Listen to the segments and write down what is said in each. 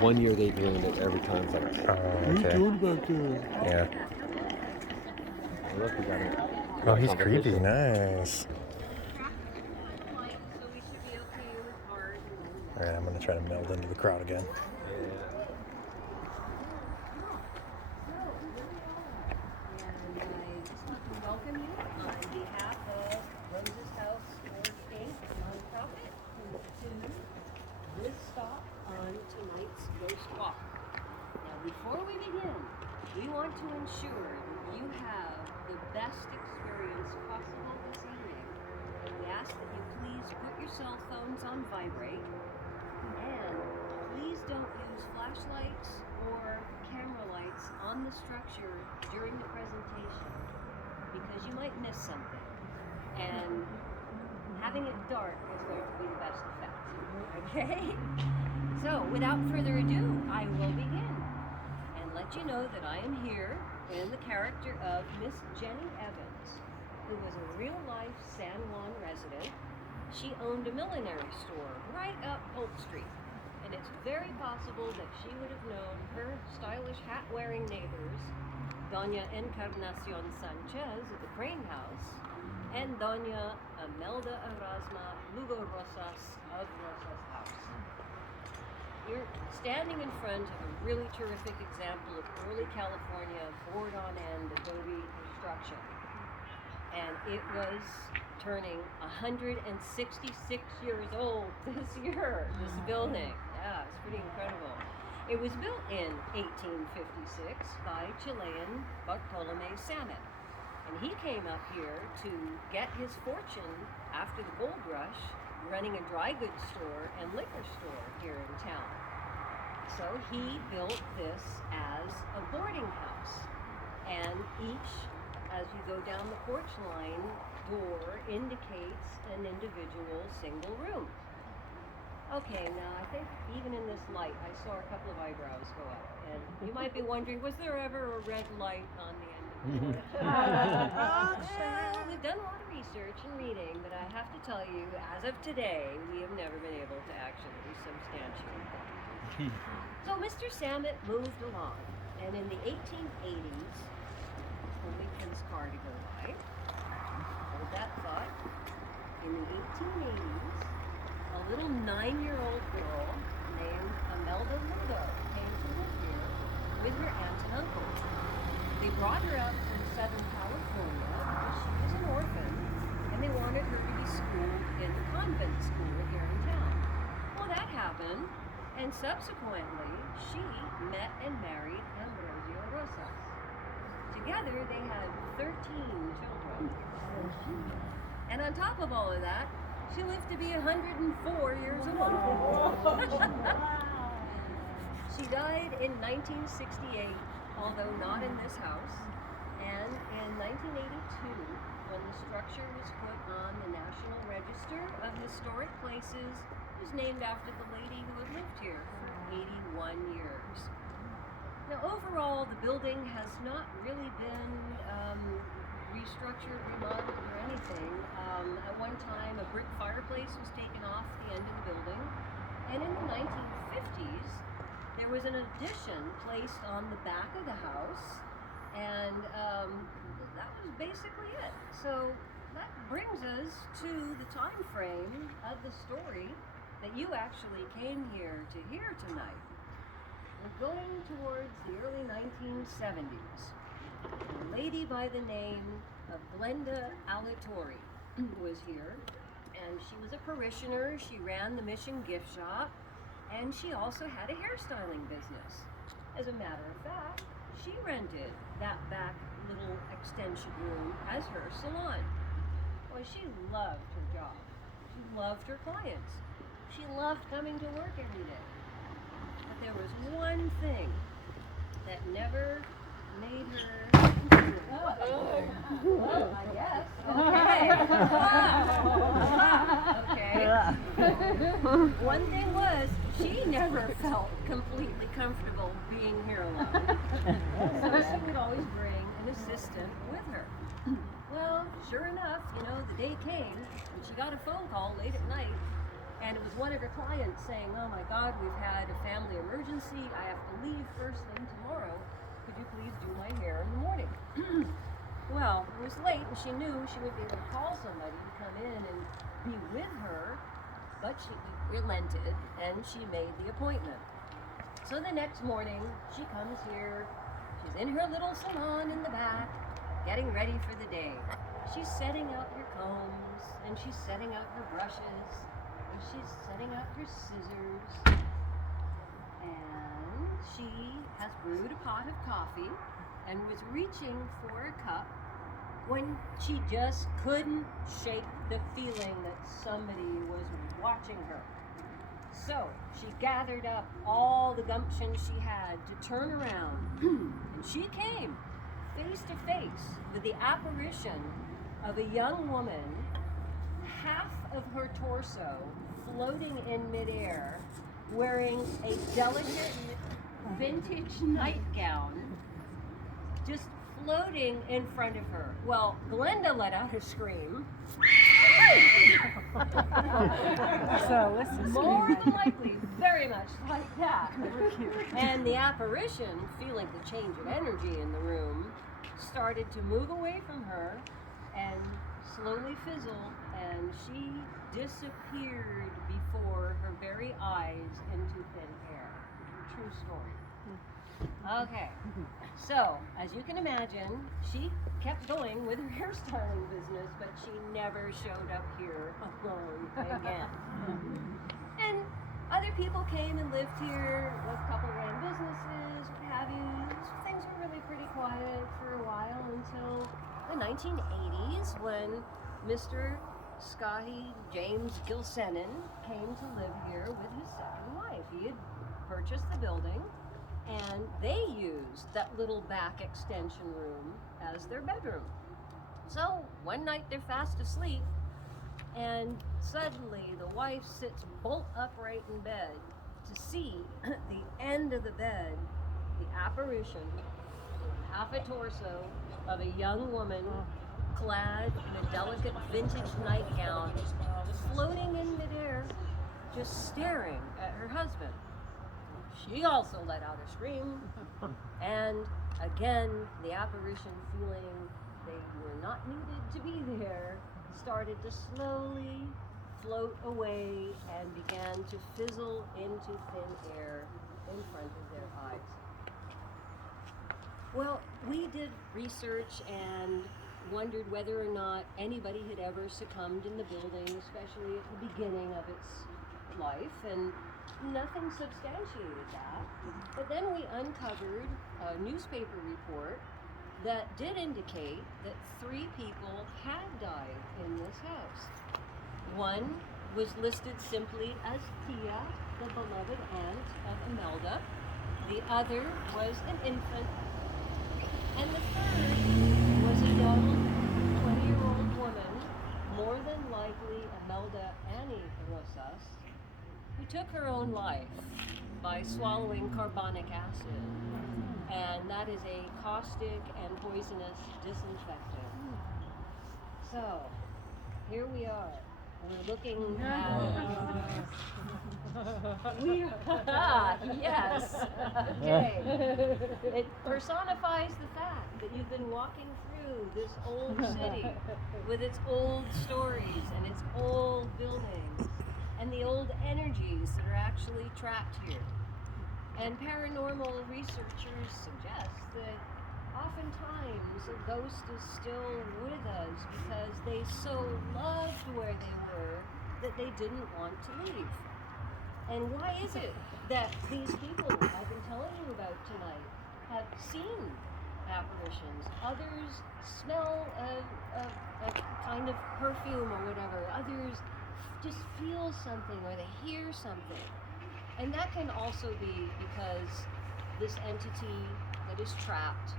one year they ruined it every time. It's like, Oh, what are you okay. doing back there? Yeah. Oh, look, we got it. Oh, he's creepy. Nice. All right, I'm gonna try to meld into the crowd again. Welcome you on behalf of Rosa's House Storage Inc. nonprofit to this stop on tonight's Ghost Walk. Now, before we begin, we want to ensure that you have the best experience possible this evening. We ask that you please put your cell phones on vibrate, and please don't use flashlights or camera lights on the structure during the presentation, because you might miss something, and having it dark is going to be the best effect. Okay? So, without further ado, I will begin and let you know that I am here in the character of Miss Jenny Evans, who was a real-life San Juan resident. She owned a millinery store right up Polk Street, and it's very possible that she would have known her stylish hat-wearing neighbors, Doña Encarnacion Sanchez at the Crane House, and Doña Imelda Erasma Lugo Rosas of Rosa's House. You're standing in front of a really terrific example of early California board-on-end adobe construction. And it was turning 166 years old this year, this building. Yeah, it's pretty incredible. It was built in 1856 by Chilean Bartolome Sammet, and he came up here to get his fortune after the gold rush, running a dry goods store and liquor store here in town. So he built this as a boarding house, and each, as you go down the porch line, door indicates an individual single room. Okay, now I think even in this light, I saw a couple of eyebrows go up. And you might be wondering, was there ever a red light on the end of the door? Well, we've done a lot of research and reading, but I have to tell you, as of today, we have never been able to actually substantiate that. So Mr. Sammet moved along, and in the 1880s, Lincoln's car to go by, hold that thought, in the 1880s, a little 9-year-old girl named Imelda Lugo came to live here with her aunt and uncle. They brought her up from Southern California because she was an orphan, and they wanted her to be schooled in the convent school here in town. Well, that happened, and subsequently, she met and married Ambrosio Rosas. Together, they had 13 children. And on top of all of that, she lived to be 104 years old. She died in 1968, although not in this house. And in 1982, when the structure was put on the National Register of Historic Places, it was named after the lady who had lived here for 81 years. Now, overall, the building has not really been restructured, remodeled, or anything. At one time, a brick fireplace was taken off the end of the building, and in the 1950s, there was an addition placed on the back of the house, and that was basically it. So that brings us to the time frame of the story that you actually came here to hear tonight. We're going towards the early 1970s. A lady by the name of Glenda Alatorre was here, and she was a parishioner. She ran the Mission Gift Shop, and she also had a hairstyling business. As a matter of fact, she rented that back little extension room as her salon. Well, she loved her job. She loved her clients. She loved coming to work every day. But there was one thing that never made her... Well, I guess. Okay. One thing was, she never felt completely comfortable being here alone. So she would always bring an assistant with her. Well, sure enough, the day came, and she got a phone call late at night, and it was one of her clients saying, "Oh my God, we've had a family emergency. see, I have to leave first thing tomorrow. Could you please do my hair in the morning? Well, it was late and she knew she would be able to call somebody to come in and be with her, but she relented and she made the appointment. So the next morning, she comes here. She's in her little salon in the back, getting ready for the day. She's setting out her combs, and she's setting out her brushes, and she's setting out her scissors. And she has brewed a pot of coffee and was reaching for a cup when she just couldn't shake the feeling that somebody was watching her. So she gathered up all the gumption she had to turn around, and she came face to face with the apparition of a young woman, half of her torso floating in midair, wearing a delicate vintage nightgown, just floating in front of her. Well, Glenda let out a scream. So this is More than likely, very much like that. And the apparition, feeling the change of energy in the room, started to move away from her and slowly fizzle, and she disappeared before her very eyes into thin air. True story. Okay, so as you can imagine, she kept going with her hairstyling business, but she never showed up here alone again. And other people came and lived here, a couple ran businesses, what have you. Things were really pretty quiet for a while until the 1980s when Mr. Scotty James Gilsenan came to live here with his second wife. He had purchased the building, and they used that little back extension room as their bedroom. So one night they're fast asleep, and suddenly the wife sits bolt upright in bed to see the end of the bed, the apparition, half a torso of a young woman clad in a delicate vintage nightgown, floating in midair, just staring at her husband. She also let out a scream, and again, the apparition, feeling they were not needed to be there, started to slowly float away and began to fizzle into thin air in front of their eyes. Well, we did research and wondered whether or not anybody had ever succumbed in the building, especially at the beginning of its life, and nothing substantiated that. But then we uncovered a newspaper report that did indicate that 3 people had died in this house. One was listed simply as Tia, the beloved aunt of Imelda. The other was an infant. And the third was a young 20-year-old woman, more than likely Imelda Annie Rosas, who took her own life by swallowing carbonic acid. And that is a caustic and poisonous disinfectant. So, here we are. We're looking at... yes. Okay. It personifies the fact that you've been walking through this old city with its old stories and its old buildings and the old energies that are actually trapped here. And paranormal researchers suggest that oftentimes a ghost is still with us because they so loved where they were that they didn't want to leave. And why is it that these people I've been telling you about tonight have seen apparitions? Others smell a kind of perfume or whatever. Others just feel something or they hear something. And that can also be because this entity that is trapped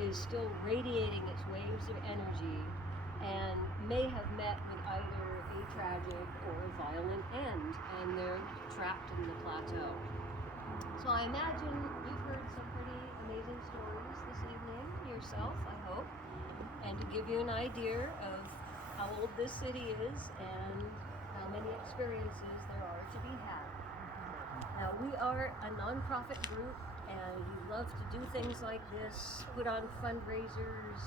is still radiating its waves of energy and may have met with either a tragic or a violent end, and they're trapped in the plateau. So I imagine you've heard some pretty amazing stories this evening yourself, I hope, and to give you an idea of how old this city is and how many experiences there are to be had. We are a nonprofit group, and we love to do things like this, put on fundraisers,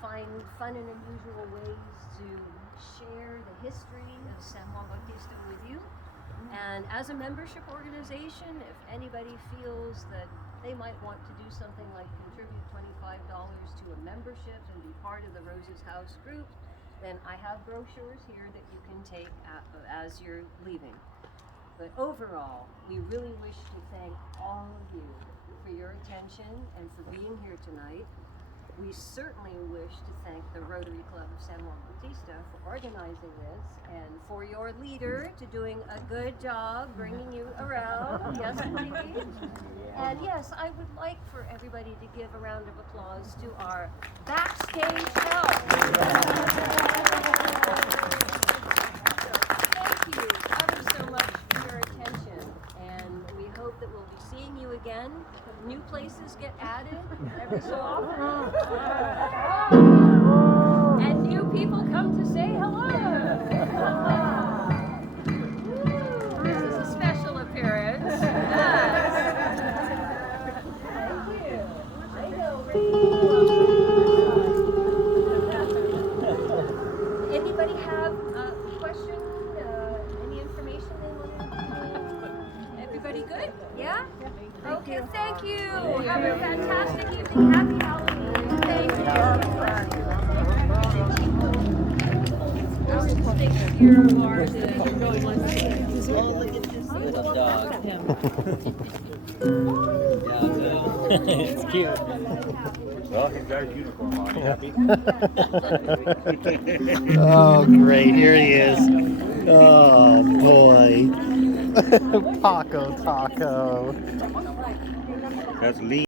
find fun and unusual ways to share the history of San Juan Bautista with you. And as a membership organization, if anybody feels that they might want to do something like contribute $25 to a membership and be part of the Rosa's House group, then I have brochures here that you can take as you're leaving. But overall, we really wish to thank all of you for your attention and for being here tonight. We certainly wish to thank the Rotary Club of San Juan Bautista for organizing this and for your leader to doing a good job bringing you around. Yes, please. And yes, I would like for everybody to give a round of applause to our backstage help. Thank you ever so much for your attention, and we hope that we'll be seeing you again. New places get added every so often. And new people come to say hello. This is a special appearance. Yes. Thank you. I know. Anybody have a question? Any information they want to? Everybody good? Yeah? Okay, thank you. Have a fantastic evening. Happy Halloween. Thank you. I'll just take care of ours. Oh, look at this little dog. It's cute. Well, he's got his uniform on. Happy? Oh, great. Here he is. Oh, boy. Paco Taco. That's Lee.